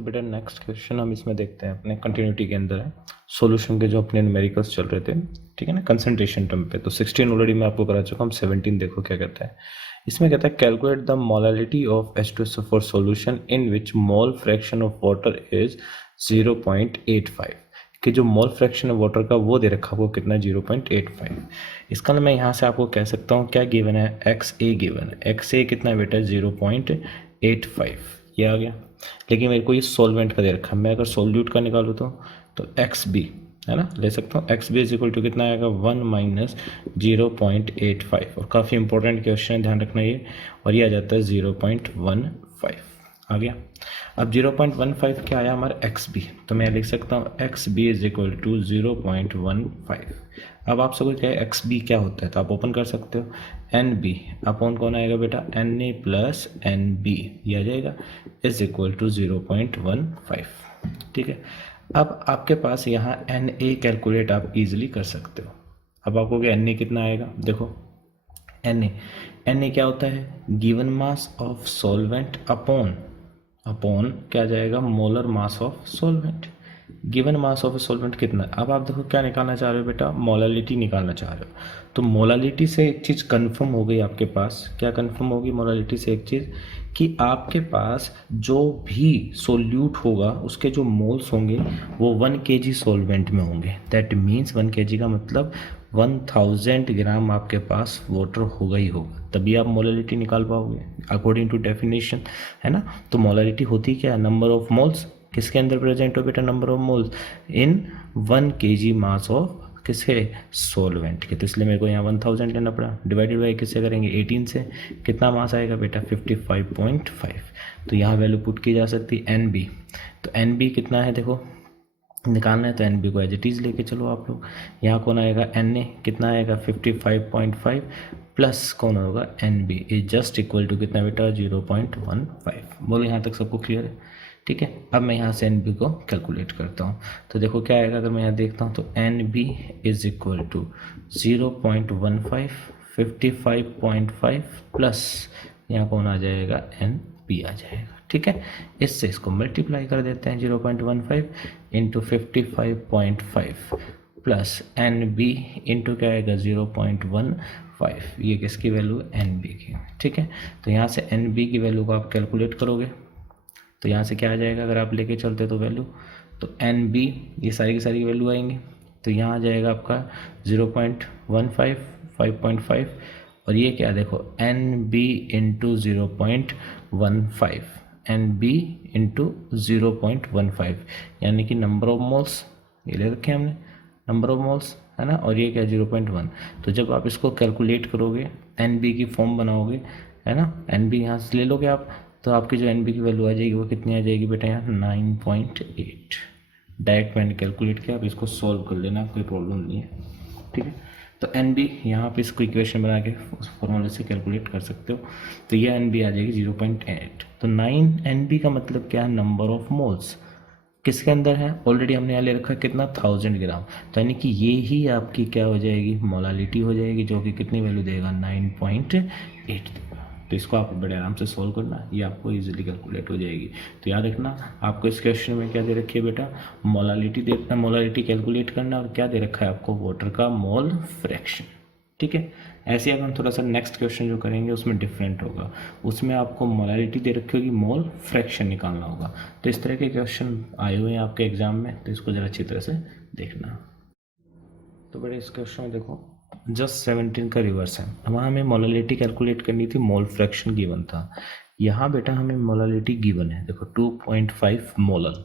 तो बेटा next question हम इसमें देखते हैं, अपने कंटिन्यूटी के अंदर है सॉल्यूशन के जो अपने न्यूमेरिकल्स चल रहे थे, ठीक है ना, कंसंट्रेशन टर्म पे। तो 16 ऑलरेडी मैं आपको करा चुका हूँ, 17 देखो क्या कहता है। इसमें कहता है calculate the molality of H2SO for solution in which mole fraction of water is 0.85, कि जो मोल फ्रैक्शन है वाटर का वो दे रखा वो कितना है 0.85। इसका मैं यहाँ से आपको कह सकता हूँ क्या गिवन है, एक्स ए गिवन है। एक्स ए कितना बेटा 0.85 ये आ गया। लेकिन मेरे को ये सॉल्वेंट का दे रखा है, मैं अगर सॉल्यूट का निकालूँ तो एक्स बी है ना, ले सकता हूँ। X B is equal to कितना आएगा 1 माइनस 0.85, और काफ़ी इंपॉर्टेंट क्वेश्चन है, ध्यान रखना ये। और ये आ जाता है 0.15 आ गया। अब 0.15 क्या आया हमारा एक्स बी, तो मैं लिख सकता हूँ X B is equal to 0.15। अब आप सबको क्या है एक्स बी क्या होता है, तो आप ओपन कर सकते हो एन बी अपॉन कौन आएगा बेटा N A plus N B, ये आ जाएगा इज इक्वल टू 0.15, ठीक है। अब आपके पास यहाँ एन ए कैलकुलेट आप इजीली कर सकते हो। अब आपको एन ए कितना आएगा, देखो एन ए क्या होता है, given mass of solvent upon क्या जाएगा molar mass of solvent. Given mass of solvent कितना है। अब आप देखो क्या निकालना चाह रहे हो बेटा, मोलालिटी निकालना चाह रहे हो। तो मोलालिटी से एक चीज़ कंफर्म हो गई आपके पास, क्या कंफर्म होगी मोलालिटी से एक चीज़, कि आपके पास जो भी सोल्यूट होगा उसके जो मोल्स होंगे वो 1 kg सॉल्वेंट में होंगे। दैट मीन्स 1 kg का मतलब 1000 ग्राम आपके पास वाटर होगा ही होगा, तभी आप मोलालिटी निकाल पाओगे अकॉर्डिंग टू डेफिनेशन, है ना। तो मोलालिटी होती क्या है, नंबर ऑफ मोल्स किसके अंदर प्रेजेंट हो बेटा, number of moles in 1 kg mass of किसके सॉल्वेंट के। तो इसलिए मेरे को यहाँ 1000 लेना पड़ा, डिवाइडेड बाई किससे करेंगे 18 से, कितना मास आएगा बेटा 55.5। तो यहाँ वैल्यू पुट की जा सकती है एन बी। तो एन बी कितना है देखो निकालना है, तो एन बी को एज इट इज़ लेके चलो आप लोग। यहाँ कौन आएगा एन ए कितना आएगा 55.5 प्लस कौन होगा N B is just equal to कितना बेटा 0.15। बोलो यहाँ तक सबको क्लियर है, ठीक है। अब मैं यहाँ से एन बी को कैलकुलेट करता हूँ, तो देखो क्या आएगा। अगर मैं यहाँ देखता हूँ तो N B is equal to 0.15 55.5 plus यहाँ कौन आ जाएगा एन बी आ जाएगा, ठीक है। इससे इसको मल्टीप्लाई कर देते हैं 0.15 into 55.5 plus N B into क्या आएगा 0.15, ये किसकी वैल्यू एन बी की, ठीक है। तो यहाँ से एन बी की वैल्यू को आप कैलकुलेट करोगे तो यहाँ से क्या आ जाएगा, अगर आप लेके चलते तो वैल्यू, तो एन बी ये सारी की सारी वैल्यू आएंगी। तो यहाँ आ जाएगा आपका 0.15 5.5 और ये क्या देखो N B into 0.15 N B into 0.15 यानी कि नंबर ऑफ मोल्स ये ले रखे हमने, नंबर ऑफ मोल्स है ना, और ये क्या 0.1। तो जब आप इसको कैलकुलेट करोगे एन बी की फॉर्म बनाओगे है ना, एन बी यहाँ से ले लोगे आप, तो आपकी जो एन बी की वैल्यू आ जाएगी वो कितनी आ जाएगी बेटा यहाँ 9.8। डायरेक्ट मैंने कैलकुलेट किया, आप इसको सॉल्व कर लेना, कोई प्रॉब्लम नहीं है, ठीक है। तो एन बी यहाँ पे इसको इक्वेशन बना के उस फॉर्मूले से कैलकुलेट कर सकते हो। तो ये एन बी आ जाएगी 0.8। तो 9 एन बी का मतलब क्या है, नंबर ऑफ मोल्स किसके अंदर है, ऑलरेडी हमने यहाँ ले रखा है कितना 1000 ग्राम। तो यानी कि ये ही आपकी क्या हो जाएगी मोलालिटी हो जाएगी, जो कि कितनी वैल्यू देगा 9.8 देगा। तो इसको आप बड़े आराम से सॉल्व करना, ये आपको इजीली कैलकुलेट हो जाएगी। तो याद रखना आपको इस क्वेश्चन में क्या दे रखी है बेटा, मोलालिटी देखना, मोलालिटी कैलकुलेट करना, और क्या दे रखा है आपको वाटर का मोल फ्रैक्शन, ठीक है। ऐसे अगर हम थोड़ा सा नेक्स्ट क्वेश्चन जो करेंगे उसमें डिफरेंट होगा, उसमें आपको मोलालिटी दे रखी होगी, मोल फ्रैक्शन निकालना होगा। तो इस तरह के क्वेश्चन आए हुए हैं आपके एग्जाम में, तो इसको ज़रा अच्छी तरह से देखना। तो बड़े इस क्वेश्चन में देखो जस्ट 17 का रिवर्स है, वहाँ हमें मोलालिटी कैलकुलेट करनी थी, मोल फ्रैक्शन गिवन था। यहाँ बेटा हमें मोलालिटी गिवन है देखो 2.5 मोलल,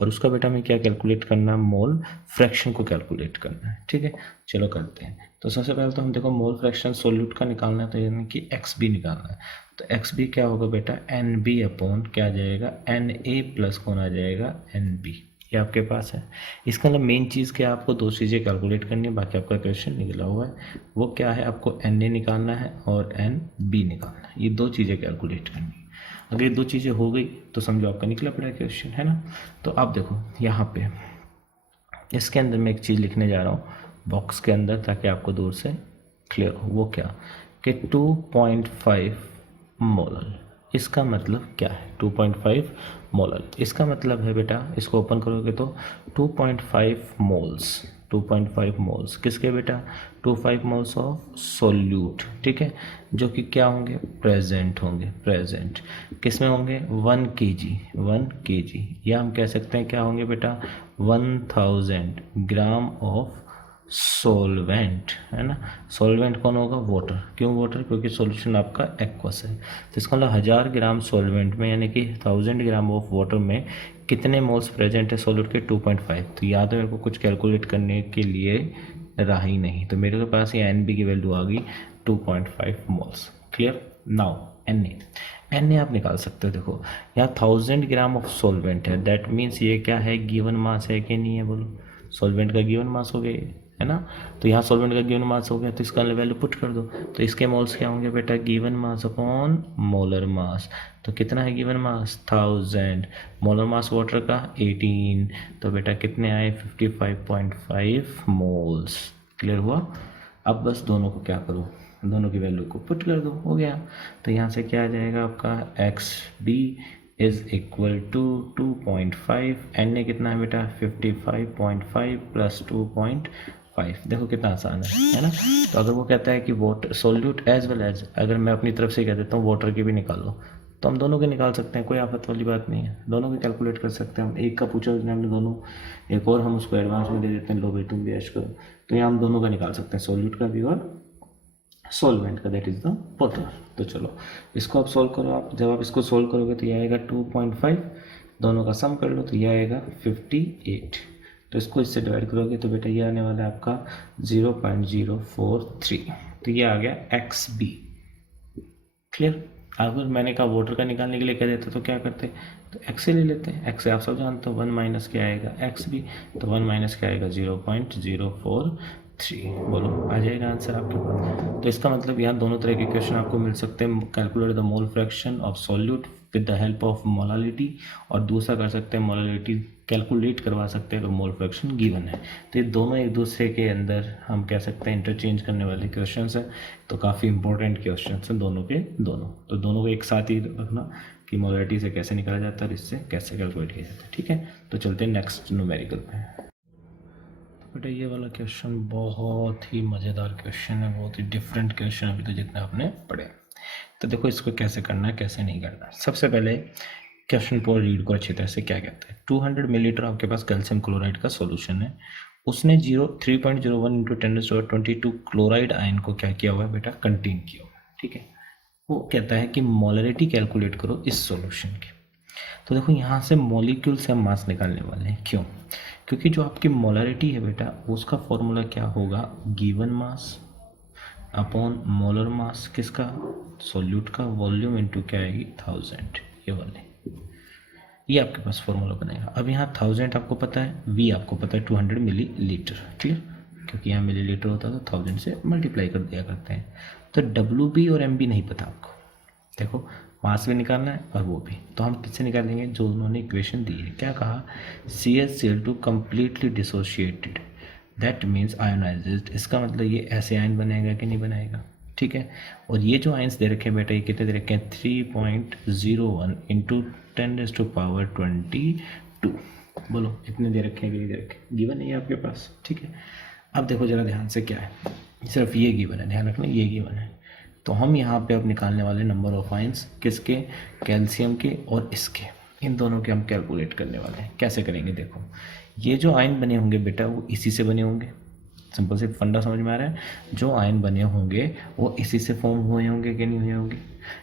और उसका बेटा हमें क्या कैलकुलेट करना है, मोल फ्रैक्शन को कैलकुलेट करना है, ठीक है। चलो करते हैं। तो सबसे पहले तो हम देखो मोल फ्रैक्शन सोल्यूट का निकालना है, तो यानी कि एक्स बी निकालना है। तो एक्स बी क्या होगा बेटा एन बी अपॉन क्या आ जाएगा एन ए प्लस कौन आ जाएगा एन बी, ये आपके पास है। इसका मतलब मेन चीज़ क्या, आपको दो चीज़ें कैलकुलेट करनी है, बाकी आपका क्वेश्चन निकला हुआ है। वो क्या है, आपको एन ए निकालना है और एन बी निकालना है, ये दो चीज़ें कैलकुलेट करनी है। अगर ये दो चीज़ें हो गई तो समझो आपका निकला पड़ा क्वेश्चन, है ना। तो आप देखो यहाँ पे इसके अंदर मैं एक चीज़ लिखने जा रहा हूँ बॉक्स के अंदर, ताकि आपको दूर से क्लियर हो। वो क्या कि 2.5 मोलल इसका मतलब क्या है 2.5 मोलर। इसका मतलब है बेटा, इसको ओपन करोगे तो 2.5 मोल्स, 2.5 मोल्स किसके बेटा, 2.5 मोल्स ऑफ सोल्यूट, ठीक है, जो कि क्या होंगे, प्रेजेंट होंगे, प्रेजेंट किस में होंगे, 1 kg, 1 kg, या हम कह सकते हैं क्या होंगे बेटा, 1000 ग्राम ऑफ सोलवेंट, है ना। सोलवेंट कौन होगा, वाटर। क्यों वाटर, क्योंकि सॉल्यूशन आपका एक्वस है। तो इसका मतलब 1000 ग्राम सोलवेंट में, यानी कि 1000 ग्राम ऑफ वाटर में कितने मोल्स प्रेजेंट है सॉल्यूट के, 2.5। तो या तो मेरे को कुछ कैलकुलेट करने के लिए रहा ही नहीं, तो मेरे पास ये एन बी की वैल्यू आ गई 2.5 moles. Clear. Now N A आप निकाल सकते हो। देखो यहाँ 1000 ग्राम ऑफ सोलवेंट है, दैट मीन्स ये क्या है, गिवन मास है कि नहीं है, बोलो। सॉल्वेंट का गिवन मास हो गया, है ना। तो यहाँ सॉल्वेंट का गिवन मास हो गया, तो इसका वैल्यू पुट कर दो। तो इसके मोल्स क्या होंगे बेटा, given mass upon molar mass. तो कितना है given mass, 1000, molar mass water का 18, तो बेटा कितने आए, 55.5 मोल्स। क्लियर हुआ। अब बस दोनों को क्या करो, दोनों की वैल्यू को पुट कर दो, हो गया। तो यहाँ से क्या आ जाएगा आपका, X B is equal to 2.5, N A कितना है बेटा, 55.5 प्लस 2.5। देखो कितना आसान है ना। तो अगर वो कहता है कि water solute as well as, अगर मैं अपनी तरफ से कह देता हूँ वाटर की भी निकाल लो, तो हम दोनों के निकाल सकते हैं, कोई आफत वाली बात नहीं है, दोनों की कैलकुलेट कर सकते हैं हम। एक का पूछा उसने हमने दोनों, एक और हम उसको एडवांस में दे देते हैं, लो भाई तुम भी ऐश करो। तो यहाँ हम दोनों का निकाल सकते हैं, सोल्यूट का भी और सॉल्वेंट का, दैट इज द वाटर। तो चलो इसको आप सॉल्व करो। आप जब आप इसको सॉल्व करोगे तो ये आएगा 2.5, दोनों का सम कर लो तो ये आएगा 58। तो इसको इससे डिवाइड करोगे तो बेटा ये आने वाला है आपका 0.043। तो ये आ गया एक्स बी। क्लियर। अगर मैंने कहा वाटर का निकालने के लिए कह देते तो क्या करते, तो एक्स से ले लेते हैं। एक्स से आप सब जानते हो 1 माइनस क्या आएगा, एक्स बी। तो 1 माइनस क्या आएगा, 0.043। बोलो आ जाएगा आंसर आपके पास। तो इसका मतलब यहाँ दोनों तरह के क्वेश्चन आपको मिल सकते हैं। Calculate the mole fraction of solute with the help of molality, और दूसरा कर सकते हैं मोलालिटी कैलकुलेट करवा सकते हैं अगर मोल फ्रैक्शन गिवन है। तो ये दोनों एक दूसरे के अंदर हम कह सकते हैं इंटरचेंज करने वाले क्वेश्चंस हैं। तो काफ़ी इंपॉर्टेंट क्वेश्चंस हैं दोनों के दोनों। तो दोनों को एक साथ ही रखना कि मोलालिटी से कैसे निकाला जाता है और इससे कैसे कैलकुलेट किया जाता है, ठीक है। तो चलते हैं नेक्स्ट न्यूमेरिकल पे। तो बेटा ये वाला क्वेश्चन बहुत ही मज़ेदार क्वेश्चन है, बहुत ही डिफरेंट क्वेश्चन अभी तो जितना आपने पढ़े। तो देखो इसको कैसे करना है कैसे नहीं करना है। सबसे पहले क्वेश्चन को रीड को अच्छी तरह से, क्या कहता है, 200 मिलीलीटर आपके पास कैल्शियम क्लोराइड का सॉल्यूशन है। उसने 3.01 इंटू 1022 क्लोराइड आयन को क्या किया हुआ है बेटा, कंटेन किया हुआ है, ठीक है। वो कहता है कि मोलरिटी कैलकुलेट करो इस सॉल्यूशन की। तो देखो यहाँ से मॉलिक्यूल से हम मास निकालने वाले हैं। क्यों, क्योंकि जो आपकी मोलरिटी है बेटा उसका फॉर्मूला क्या होगा, given mass upon molar mass किसका, सॉल्यूट का, वॉल्यूम इनटू क्या आएगी 1000, ये वाले, ये आपके पास फॉर्मूला बनेगा। अब यहाँ 1000 आपको पता है, वी आपको पता है 200 मिलीलीटर, क्लियर, क्योंकि यहाँ मिलीलीटर होता है तो 1000 से मल्टीप्लाई कर दिया करते हैं। तो डब्ल्यू बी और एम बी नहीं पता आपको, देखो मास भी निकालना है और वो भी, तो हम किससे निकालेंगे, जो उन्होंने इक्वेशन दी है। क्या कहा, CH Cl2 completely dissociated, that means ionised. इसका मतलब ये ऐसे आयन बनेगा कि नहीं बनाएगा, ठीक है। और ये जो आयंस दे रखे हैं बेटा, ये कितने दे रखे हैं, 3.01 इंटू 10⁻22। बोलो इतने दे रखे हैं कि नहीं दे रखे, गिवन नहीं है आपके पास, ठीक है। अब देखो जरा ध्यान से, क्या है, सिर्फ ये गिवन है, ध्यान रखना ये गिवन है। तो हम यहाँ पे अब निकालने वाले नंबर ऑफ आयंस किसके, कैल्शियम के और इसके, इन दोनों के हम कैलकुलेट करने वाले हैं। कैसे करेंगे, देखो ये जो आयन बने होंगे बेटा वो इसी से बने होंगे, सिंपल से फंडा समझ में आ रहा है। जो आयन बने होंगे वो इसी से फॉर्म हुए होंगे कि नहीं हुए होंगे।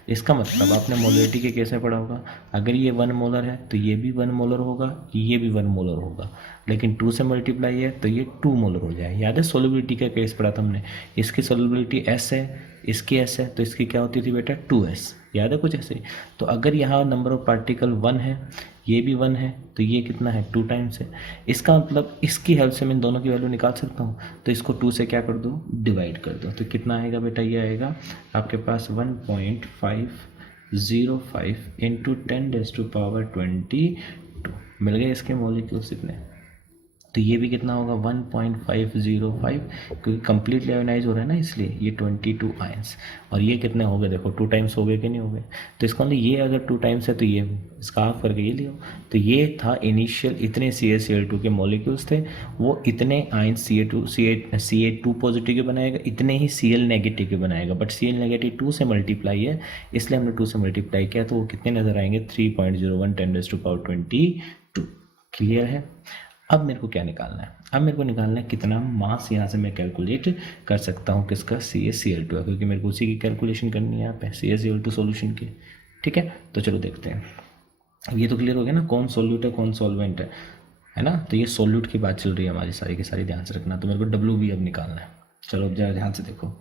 इसका मतलब आपने मोलरिटी के केस में पढ़ा होगा, अगर ये 1 मोलर है तो ये भी 1 मोलर होगा, ये भी 1 मोलर होगा, लेकिन 2 से मल्टीप्लाई है तो ये 2 मोलर हो जाए। याद है सोल्युबिलिटी का केस पढ़ा था हमने, इसकी सोल्युबिलिटी S है, इसकी S है, तो इसकी क्या होती थी बेटा 2S, याद है कुछ ऐसे। तो अगर यहाँ नंबर ऑफ पार्टिकल 1 है, ये भी 1 है, तो ये कितना है 2 टाइम्स है। इसका मतलब इसकी हेल्प से मैं इन दोनों की वैल्यू निकाल सकता हूँ। तो इसको 2 से क्या कर दो, डिवाइड कर दो, तो कितना आएगा बेटा, ये आएगा आपके पास 1.505 इंटू 10⁻22 मिल गए इसके मॉलिक्यूल्स इतने। तो ये भी कितना होगा 1.505, क्योंकि कंप्लीटली आयोनाइज हो रहा है ना, इसलिए ये 22 आयंस। और ये कितने हो गए देखो, 2 टाइम्स हो गए कि नहीं हो गए। तो इसका मतलब ये अगर 2 टाइम्स है तो ये इसका हाफ करके ये लियो। तो ये था इनिशियल, इतने CaCl2 के मॉलिक्यूल्स थे, वो इतने आयंस Ca2 पॉजिटिव के बनाएगा, इतने ही Cl नेगेटिव के बनाएगा। बट Cl नेगेटिव 2 से मल्टीप्लाई है, इसलिए हमने 2 से मल्टीप्लाई किया, तो वो कितने नजर आएंगे 3.01 10⁻22। क्लियर है। अब मेरे को क्या निकालना है, अब मेरे को निकालना है कितना मास यहाँ से मैं कैलकुलेट कर सकता हूँ किसका, CaCl2 है, क्योंकि मेरे को उसी की कैलकुलेशन करनी है यहाँ पे CaCl2 सॉल्यूशन की। ठीक है, तो चलो देखते हैं। अब ये तो क्लियर हो गया ना, कौन सॉल्यूट है कौन सॉल्वेंट है ना। तो ये सॉल्यूट की बात चल रही है हमारी सारी की सारी, ध्यान से रखना। तो मेरे को W भी अब निकालना है। चलो अब जरा ध्यान से देखो,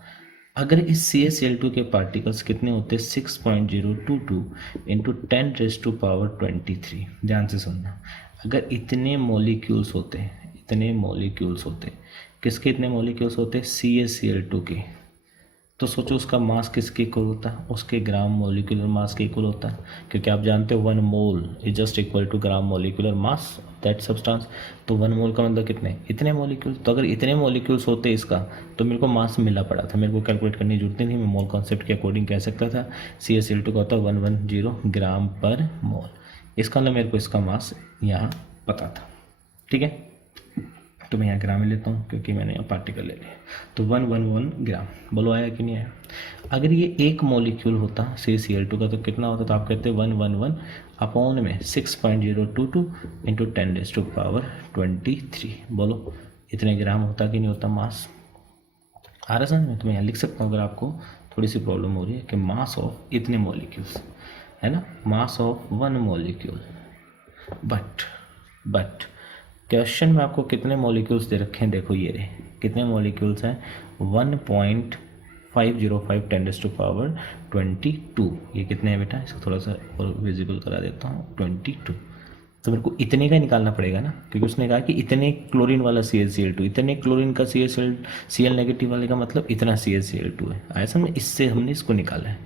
अगर इस CaCl2 के पार्टिकल्स कितने होते हैं 6.022 इंटू 10⁻23। ध्यान से सुनना, अगर इतने मॉलिक्यूल्स होते हैं, इतने मॉलिक्यूल्स होते, किसके इतने मॉलिक्यूल्स होते CaCl2 के, तो सोचो उसका मास किसके इक्वल होता है, उसके ग्राम मॉलिक्यूलर मास के इक्वल होता है, क्योंकि आप जानते हो 1 mole is just equal to gram molecular mass that substance. तो 1 मोल का मतलब कितने, इतने मॉलिक्यूल्स। तो अगर इतने मॉलिक्यूल्स होते इसका, तो मेरे को मास मिला पड़ा था, मेरे को कैलकुलेट करने की जरूरत नहीं, मैं मोल कॉन्सेप्ट के अकॉर्डिंग कह सकता था CaCl2 का होता है 110 ग्राम पर मोल। इसका मतलब मेरे को इसका मास यहाँ पता था। ठीक है, तो मैं यहाँ ग्राम में लेता हूँ क्योंकि मैंने यहाँ पार्टिकल ले लिया। तो 111 ग्राम, बोलो आया कि नहीं आया। अगर ये एक मॉलिक्यूल होता CaCl2 का तो कितना होता, तो आप कहते हैं 111 अपॉन में 6.022 इंटू 10⁻23। बोलो इतने ग्राम होता कि नहीं होता मास। आ रहा समझ में। तो मैं यहाँ लिख सकता हूँ अगर आपको थोड़ी सी प्रॉब्लम हो रही है कि मास ऑफ इतने मॉलिक्यूल्स है ना, mass of 1 molecule. But question में आपको कितने मॉलिक्यूल्स दे रखे हैं, देखो ये रहे कितने मॉलिक्यूल्स हैं 1.505 10⁻22। ये कितने हैं बेटा, इसको थोड़ा सा और विजिबल करा देता हूँ 22। तो मेरे को इतने का निकालना पड़ेगा ना, क्योंकि उसने कहा कि इतने क्लोरीन वाला CaCl2, इतने क्लोरीन का Cl नेगेटिव वाले का मतलब इतना CaCl2 है। आया समझ, इससे हमने इसको निकाला है,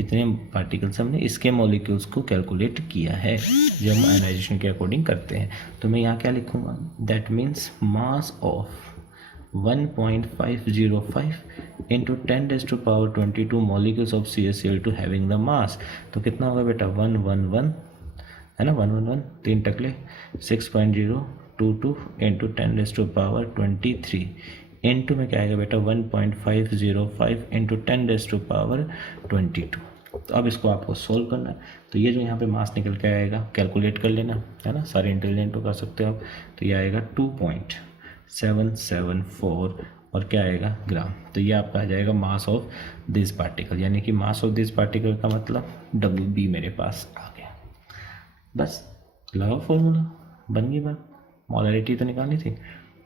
इतने पार्टिकल्स हमने इसके मॉलिक्यूल्स को कैलकुलेट किया है जो हम आयनाइजेशन के अकॉर्डिंग करते हैं। तो मैं यहाँ क्या लिखूँगा, that means mass of 1.505 into 10⁻22 molecules of CaCl2 having the mass. तो कितना होगा बेटा 111 है ना, 111 3 टकले 6.022 इंटू 10⁻23 इंटू में क्या आएगा बेटा 1.505 इंटू 10⁻22। तो अब इसको आपको सोल्व करना है। तो ये जो यहाँ पे मास निकल के आएगा कैलकुलेट कर लेना है ना, सारे इंटेलिजेंट तो कर सकते हो आप। तो ये आएगा 2.774 और क्या आएगा ग्राम। तो ये आपका आ जाएगा मास ऑफ दिस पार्टिकल, यानी कि मास ऑफ दिस पार्टिकल का मतलब WB मेरे पास आ गया। बस लगाओ फॉर्मूला, बन गई बात। मोलरिटी तो निकालनी थी।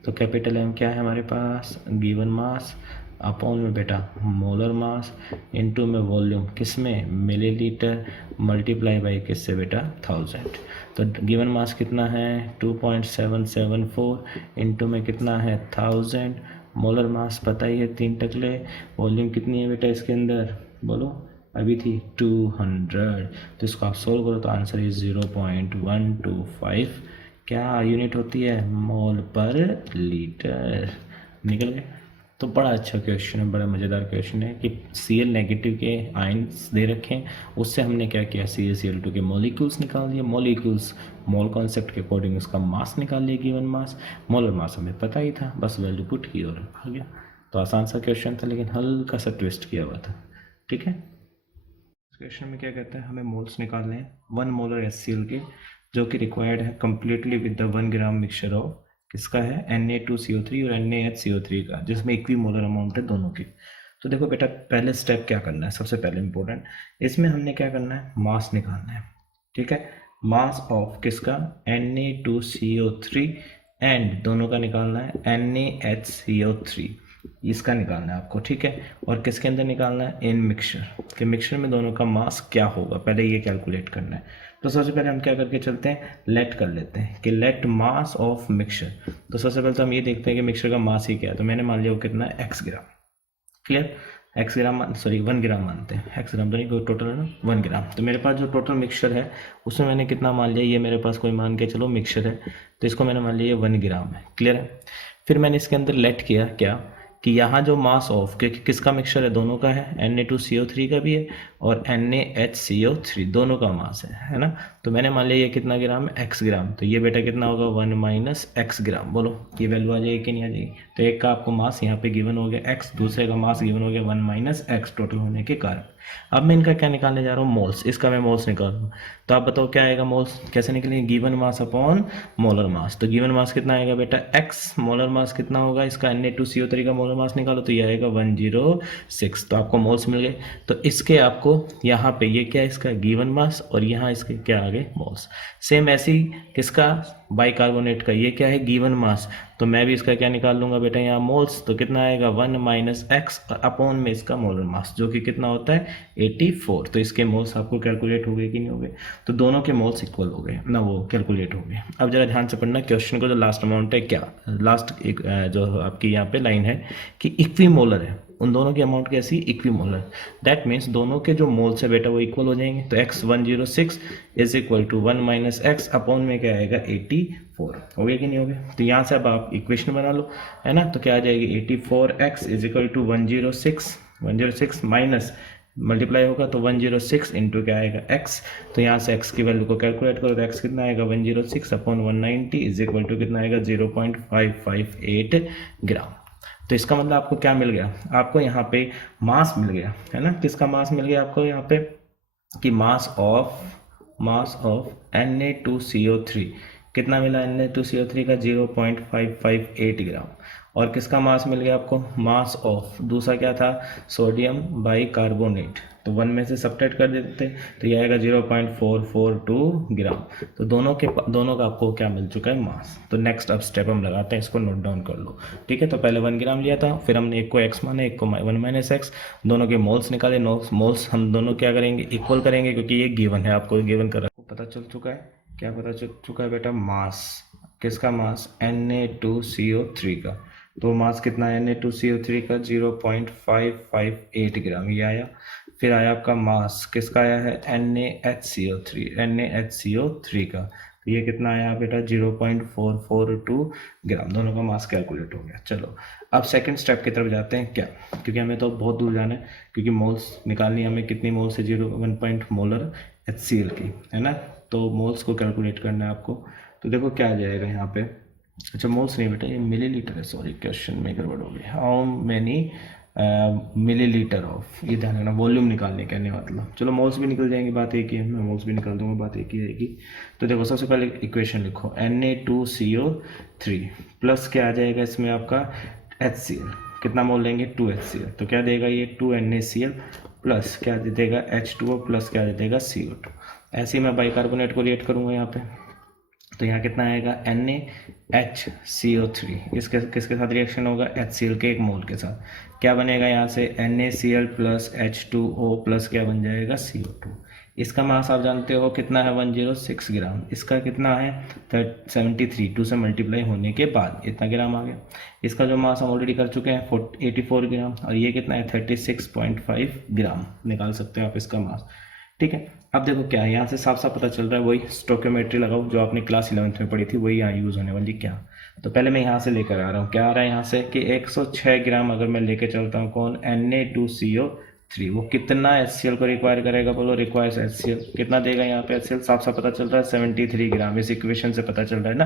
तो कैपिटल M क्या है हमारे पास, गिवन मास अपॉन में बेटा मोलर मास इनटू में वॉल्यूम, किस में मिलीलीटर, मल्टीप्लाई बाई किससे बेटा 1000। तो गिवन मास कितना है 2.774 इनटू में कितना है 1000। मोलर मास पता ही है 3 टकले। वॉल्यूम कितनी है बेटा इसके अंदर, बोलो अभी थी 200। तो इसको आप सोल्व करो तो आंसर इज 0.125 क्या यूनिट होती है, मोल पर लीटर। निकल गए। तो बड़ा अच्छा क्वेश्चन है, बड़ा मज़ेदार क्वेश्चन है कि Cl नेगेटिव के आयंस दे रखे हैं, उससे हमने क्या किया CaCl2 के मॉलिक्यूल्स निकाल दिए। मॉलिक्यूल्स मोल कॉन्सेप्ट के अकॉर्डिंग उसका मास निकाल लिया, गिवन मास। मोलर मास हमें पता ही था, बस वैल्यू पुट की और आ गया। तो आसान सा क्वेश्चन था लेकिन हल्का सा ट्विस्ट किया हुआ था। ठीक है, क्वेश्चन में क्या कहता है, हमें मोल्स निकालने हैं 1 मोलर HCl के, जो कि रिक्वायर्ड है completely with the 1 gram mixture of किसका है Na2CO3 और NaHCO3 का, जिसमें इक्विमोलर अमाउंट है दोनों की। तो देखो बेटा पहले स्टेप क्या करना है, सबसे पहले इंपॉर्टेंट इसमें हमने क्या करना है, मास निकालना है। ठीक है, मास ऑफ किसका Na2CO3 एंड दोनों का निकालना है NaHCO3, इसका निकालना है आपको। ठीक है, और किसके अंदर निकालना है, इन मिक्सचर के। मिक्सचर में दोनों का मास क्या होगा पहले ये कैलकुलेट करना है। तो सबसे पहले हम क्या करके चलते हैं, लेट कर लेते हैं कि लेट मास ऑफ मिक्सचर। तो सबसे पहले तो हम ये देखते हैं कि मिक्सचर का मास ही क्या है। तो मैंने मान लिया वो कितना है x ग्राम। क्लियर। एक्स ग्राम सॉरी 1 ग्राम मानते हैं, एक्स ग्राम तो नहीं, टोटल है ना 1 ग्राम। तो मेरे पास जो टोटल मिक्सचर है उसमें मैंने कितना मान लिया, ये मेरे पास कोई मान के चलो मिक्सचर है, तो इसको मैंने मान लिया 1 ग्राम है। क्लियर है। फिर मैंने इसके अंदर लेट किया क्या कि यहाँ जो मास ऑफ, क्योंकि किसका मिक्सचर है, दोनों का है, Na2CO3 का भी है और NaHCO3 दोनों का मास है ना। तो मैंने मान लिया ये कितना ग्राम है, x ग्राम। तो ये बेटा कितना होगा 1 माइनस एक्स ग्राम। बोलो ये वैल्यू आ जाएगी कि नहीं आ जाएगी। तो एक का आपको मास यहाँ पे गिवन हो गया x, दूसरे का मास गिवन हो गया 1 माइनस एक्स टोटल होने के कारण। अब मैं इनका क्या निकालने जा रहा हूँ, मोल्स। इसका मैं मोल्स निकाल रहा हूँ। तो आप बताओ क्या आएगा मोल्स, कैसे निकलेंगे, given mass upon molar mass. तो गिवन मास कितना आएगा बेटा x, मोलर मास कितना होगा इसका, Na2CO3 का मोलर मास निकालो तो ये आएगा 106। तो आपको मोल्स मिल गए। तो इसके आपको यहाँ पे ये क्या है इसका गिवन मास और यहाँ इसके क्या आ गए मोल्स। सेम ऐसी किसका, बाइकार्बोनेट का, ये क्या है गिवन मास, तो मैं भी इसका क्या निकाल लूंगा बेटा यहाँ मोल्स। तो कितना आएगा 1 माइनस एक्स अपॉन में इसका मोलर मास जो कि कितना होता है 84। तो इसके मोल्स आपको कैलकुलेट हो गए कि नहीं हो गए। तो दोनों के मोल्स इक्वल हो गए ना, वो कैलकुलेट हो गए। अब जरा ध्यान से पढ़ना क्वेश्चन को, जो लास्ट अमाउंट है क्या, लास्ट एक जो आपकी यहाँ पे लाइन है कि इक्विमोलर है, उन दोनों की अमाउंट कैसी, इक्विमोलर। दैट मीन्स दोनों के जो मोल्स है बेटा वो इक्वल हो जाएंगे। तो x 106 is equal to 1 minus X upon में क्या आएगा 84। हो गया कि नहीं हो गया। तो यहाँ से अब आप इक्वेशन बना लो, है ना। तो क्या आ जाएगी 84x is equal to 106 minus multiply होगा तो 106 इंटू क्या आएगा x। तो यहाँ से x की वैल्यू को कैलकुलेट करो तो x कितना आएगा 106 अपॉन 190 इज इक्वल टू कितना आएगा 0.558 ग्राम। तो इसका मतलब आपको क्या मिल गया, आपको यहाँ पे मास मिल गया, है ना। किसका मास मिल गया आपको यहाँ पे कि मास ऑफ Na2CO3 कितना मिला, Na2CO3 का 0.558 ग्राम। और किसका मास मिल गया आपको, मास ऑफ दूसरा क्या था सोडियम बाइकार्बोनेट। तो 1 में से सब्ट्रैक्ट कर देते तो ये आएगा 0.442 ग्राम। तो दोनों का आपको क्या मिल चुका है, मास। तो नेक्स्ट अब स्टेप हम लगाते हैं, इसको नोट डाउन कर लो, ठीक है। तो पहले 1 ग्राम लिया था, फिर हमने एक को x माना, एक को 1 माइनस एक्स, दोनों के मोल्स निकाले। मोल्स हम दोनों क्या करेंगे, इक्वल करेंगे, क्योंकि ये गिवन है, आपको गिवन कर पता चल चुका है। क्या पता चल चुका है बेटा, मास। किसका मास, Na2CO3 का। तो मास कितना है Na2CO3 का 0.558 ग्राम, ये आया। फिर आया आपका मास किसका आया है, NaHCO3 का। तो ये कितना आया बेटा 0.442 ग्राम। दोनों का मास कैलकुलेट हो गया। चलो अब सेकंड स्टेप की तरफ जाते हैं क्या, क्योंकि हमें तो बहुत दूर जाना है, क्योंकि मोल्स निकालनी है हमें, कितनी मोल्स है 1 पॉइंट मोलर HCl की, है ना। तो मोल्स को कैलकुलेट करना है आपको। तो देखो क्या आ जाएगा यहाँ पे, अच्छा मोल्स नहीं बेटा ये मिलीलीटर है, सॉरी क्वेश्चन में गड़बड़ हो गई। हाउ मैनी मिलीलीटर ऑफ, ये ध्यान रखना, वॉल्यूम निकालने कहने मतलब। चलो मोल्स भी निकल जाएंगे, बात एक ही है, मैं मोल्स भी निकाल दूंगा, बात एक ही रहेगी। तो देखो सबसे पहले इक्वेशन लिखो, Na2CO3 प्लस क्या आ जाएगा इसमें आपका HCl, कितना मोल लेंगे 2HCl। तो क्या देगा ये 2NaCl प्लस क्या दे देगा H2O प्लस क्या दे देगा CO2। ऐसे ही मैं बाइकार्बोनेट को रिएक्ट करूँगा यहाँ पे। तो यहाँ कितना आएगा NaHCO3, इसके किसके साथ रिएक्शन होगा, HCl के एक मोल के साथ। क्या बनेगा यहाँ से NaCl प्लस H2O प्लस क्या बन जाएगा CO2। इसका मास आप जानते हो कितना है 106 ग्राम। इसका कितना है 73, 2 से मल्टीप्लाई होने के बाद इतना ग्राम आ गया। इसका जो मास हम ऑलरेडी कर चुके हैं 84 ग्राम, और ये कितना है 36.5 ग्राम। निकाल सकते हैं आप इसका मास, ठीक है। अब देखो क्या है, यहाँ से साफ साफ पता चल रहा है, वही स्टोइकियोमेट्री लगाओ जो आपने क्लास 11th में पढ़ी थी, वही यहाँ यूज़ होने वाली। क्या, तो पहले मैं यहाँ से लेकर आ रहा हूँ, क्या आ रहा है यहाँ से कि 106 ग्राम अगर मैं लेके चलता हूँ कौन, Na2CO3, वो कितना HCl को रिक्वायर करेगा, बोलो रिक्वायर्स HCl, कितना देगा यहाँ पे HCl, साफ साफ पता चल रहा है 73 ग्राम, इस इक्वेशन से पता चल रहा है ना।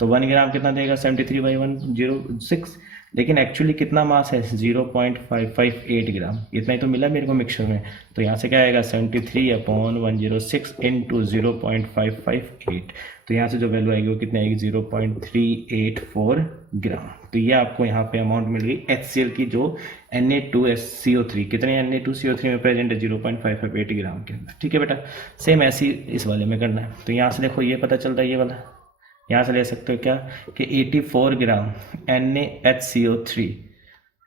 तो 1 ग्राम कितना देगा 73/106, लेकिन एक्चुअली कितना मास है 0.558 ग्राम, इतना ही तो मिला मेरे को मिक्सचर में। तो यहाँ से क्या आएगा 73/106 इंटू 0.558। तो यहाँ से जो वैल्यू आएगी वो कितनी आएगी 0.384 ग्राम। तो ये आपको यहाँ पे अमाउंट मिल गई HCl की, जो Na2CO3 कितने Na2CO3 में प्रेजेंट है 0.558 ग्राम के अंदर, ठीक है बेटा। सेम ऐसी इस वाले में करना है। तो यहाँ से देखो ये पता चलता है, ये वाला यहाँ से ले सकते हो क्या कि 84 ग्राम NaHCO3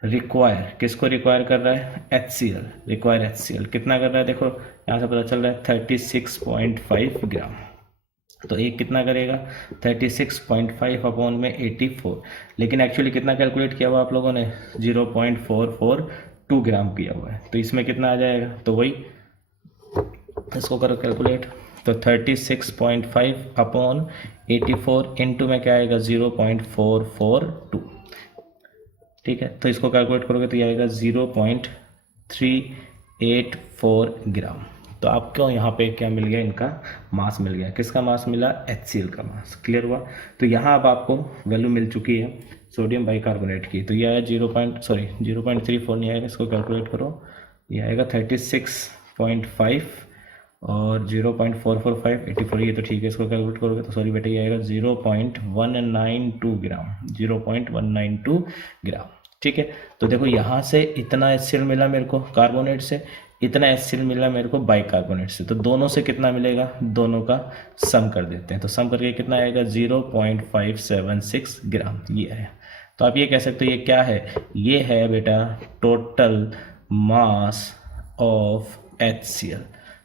रिक्वायर, किसको रिक्वायर कर रहा है HCl, रिक्वायर HCl कितना कर रहा है, देखो यहाँ से पता चल रहा है 36.5 ग्राम। तो एक कितना करेगा 36.5 अपॉन में 84, लेकिन एक्चुअली कितना कैलकुलेट किया हुआ आप लोगों ने 0.442 2 ग्राम किया हुआ है, तो इसमें कितना आ जाएगा, तो वही इसको करो कैलकुलेट, तो 36.5 अपॉन 84 इंटू में क्या आएगा 0.442, ठीक है। तो इसको कैलकुलेट करोगे तो ये आएगा 0.384 ग्राम। तो आपको यहाँ पे क्या मिल गया, इनका मास मिल गया। किसका मास मिला, HCl का मास। क्लियर हुआ। तो यहाँ अब आपको वैल्यू मिल चुकी है सोडियम बाइकार्बोनेट की। तो ये आया 0.34 नहीं आएगा, इसको कैलकुलेट करो, ये आएगा 36.5 और 0.445 84, ये तो ठीक है। इसको कैलकुलेट करोगे तो सॉरी बेटा ये आएगा 0.192 ग्राम, 0.192 ग्राम, ठीक है। तो देखो यहाँ से इतना HCl मिला मेरे को कार्बोनेट से, इतना HCl मिला मेरे को बाइकार्बोनेट से, तो दोनों से कितना मिलेगा, दोनों का सम कर देते हैं। तो सम करके कितना आएगा 0.576 ग्राम, ये है। तो आप ये कह सकते हो ये क्या है, ये है बेटा टोटल मास ऑफ HCl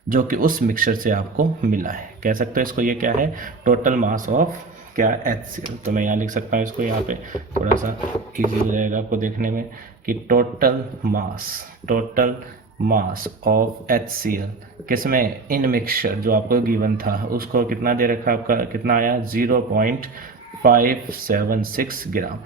जो कि उस मिक्सचर से आपको मिला है। कह सकते हो इसको ये क्या है, टोटल मास ऑफ क्या, HCl। तो मैं यहाँ लिख सकता हूँ इसको, यहाँ पे थोड़ा सा इजी हो जाएगा आपको देखने में कि टोटल मास ऑफ HCl किसमें, इन मिक्सचर जो आपको गिवन था उसको कितना दे रखा आपका, कितना आया 0.576 ग्राम,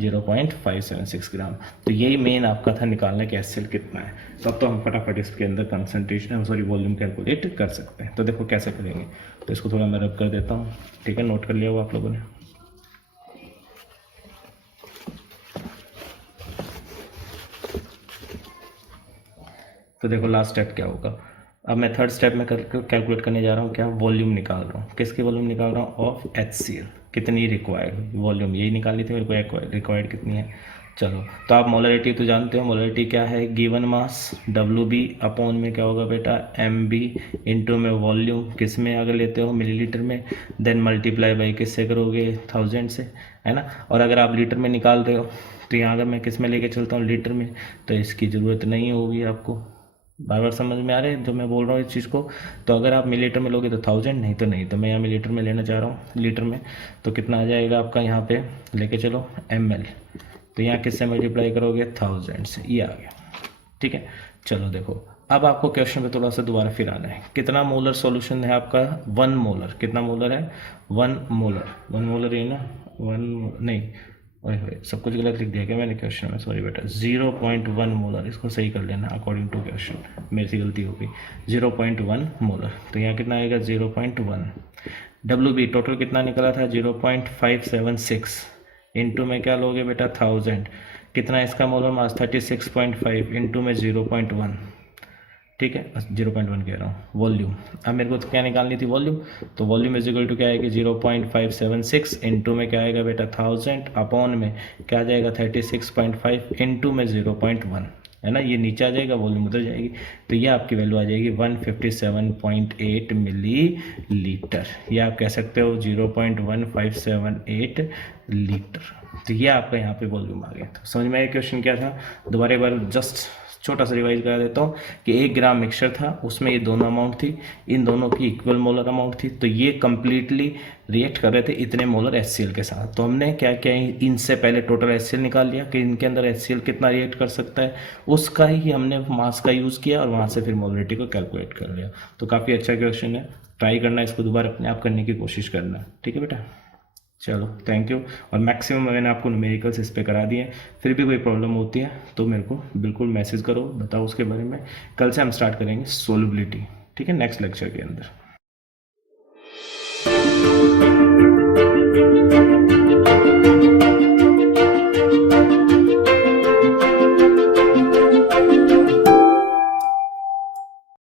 0.576 ग्राम। तो यही मेन आपका था निकालने के HCl कितना है। तो अब तो हम फटाफट इसके अंदर कंसंट्रेशन वॉल्यूम कैलकुलेट कर सकते हैं। तो देखो कैसे करेंगे, तो इसको थोड़ा मैं रब कर देता हूँ, ठीक है। नोट कर लिया हुआ आप लोगों ने। तो देखो लास्ट स्टेप क्या होगा, अब मैं थर्ड स्टेप में कैलकुलेट करने जा रहा हूँ क्या, वॉल्यूम निकाल रहा हूँ। किसकी वॉल्यूम निकाल रहा हूँ, ऑफ HCl। कितनी रिक्वायर्ड वॉल्यूम, यही निकालनी थी मेरे को, रिक्वायर्ड कितनी है। चलो तो आप मोलरिटी तो जानते हो, मोलरिटी क्या है, गिवन मास WB अपॉन में क्या होगा बेटा MB इंटू में वॉल्यूम, किस में अगर लेते हो मिलीलीटर में, देन मल्टीप्लाई बाई किससे करोगे 1000 से, है ना। और अगर आप लीटर में निकाल रहे हो तो यहाँ अगर मैं किस में लेके चलता हूँ, लीटर में, तो इसकी ज़रूरत नहीं होगी आपको। बार बार समझ में आ रहे हैं जो मैं बोल रहा हूँ इस चीज़ को। तो अगर आप मिलीलीटर में लोगे तो 1000, नहीं तो नहीं। तो मैं यहाँ मिलीलीटर में लेना चाह रहा हूँ, लीटर में। तो कितना आ जाएगा आपका, यहाँ पे लेके चलो ml, तो यहाँ किससे मल्टीप्लाई करोगे 1000 से, ये आ गया, ठीक है। चलो देखो अब आपको क्वेश्चन पे थोड़ा सा दोबारा फिर आना है। कितना मोलर सॉल्यूशन है आपका, 1 मोलर। कितना मोलर है, 1 मोलर ये ना, 1 नहीं, ओए सब कुछ गलत लिख दिया क्या मैंने क्वेश्चन में, सॉरी बेटा। 0.1 मोलर, इसको सही कर लेना अकॉर्डिंग टू क्वेश्चन, मेरी से गलती हो गई। 0.1 मोलर, तो यहाँ कितना आएगा 0.1। WB टोटल कितना निकला था 0.576, इंटू में क्या लोगे बेटा 1000, कितना इसका मोलर मास 36.5 इंटू में 0.1, ठीक है 0.1 कह रहा हूँ। वॉल्यूम, अब मेरे को तो क्या निकालनी थी, वॉल्यूम। तो वॉल्यूम इज इक्वल टू क्या आएगी 0.576 इंटू में क्या आएगा बेटा 1000 अपॉन में क्या आ जाएगा 36.5 इंटू में 0.1, है ना। ये नीचे आ जाएगा, वॉल्यूम उधर जाएगी, तो ये आपकी वैल्यू आ जाएगी 157.8 मिलीलीटर। ये आप कह सकते हो 0.1578 लीटर। तो ये आपका यहाँ पे वॉल्यूम आ गया। तो समझ में आया क्वेश्चन क्या था, दोबारा एक बार जस्ट छोटा सा रिवाइज करा देता हूँ कि 1 ग्राम मिक्सचर था, उसमें ये दोनों अमाउंट थी, इन दोनों की इक्वल मोलर अमाउंट थी। तो ये कंप्लीटली रिएक्ट कर रहे थे इतने मोलर HCl के साथ। तो हमने क्या किया, इनसे पहले टोटल HCl निकाल लिया कि इनके अंदर HCl कितना रिएक्ट कर सकता है, उसका ही हमने मास का यूज़ किया और वहाँ से फिर मोलरिटी को कैलकुलेट कर लिया। तो काफ़ी अच्छा क्वेश्चन है, ट्राई करना, इसको दोबारा अपने आप करने की कोशिश करना, ठीक है बेटा। चलो थैंक यू। और मैक्सिमम मैंने आपको न्यूमेरिकल्स इस पे करा दिए, फिर भी कोई प्रॉब्लम होती है तो मेरे को बिल्कुल मैसेज करो, बताओ उसके बारे में। कल से हम स्टार्ट करेंगे सोलबिलिटी, ठीक है, नेक्स्ट लेक्चर के अंदर।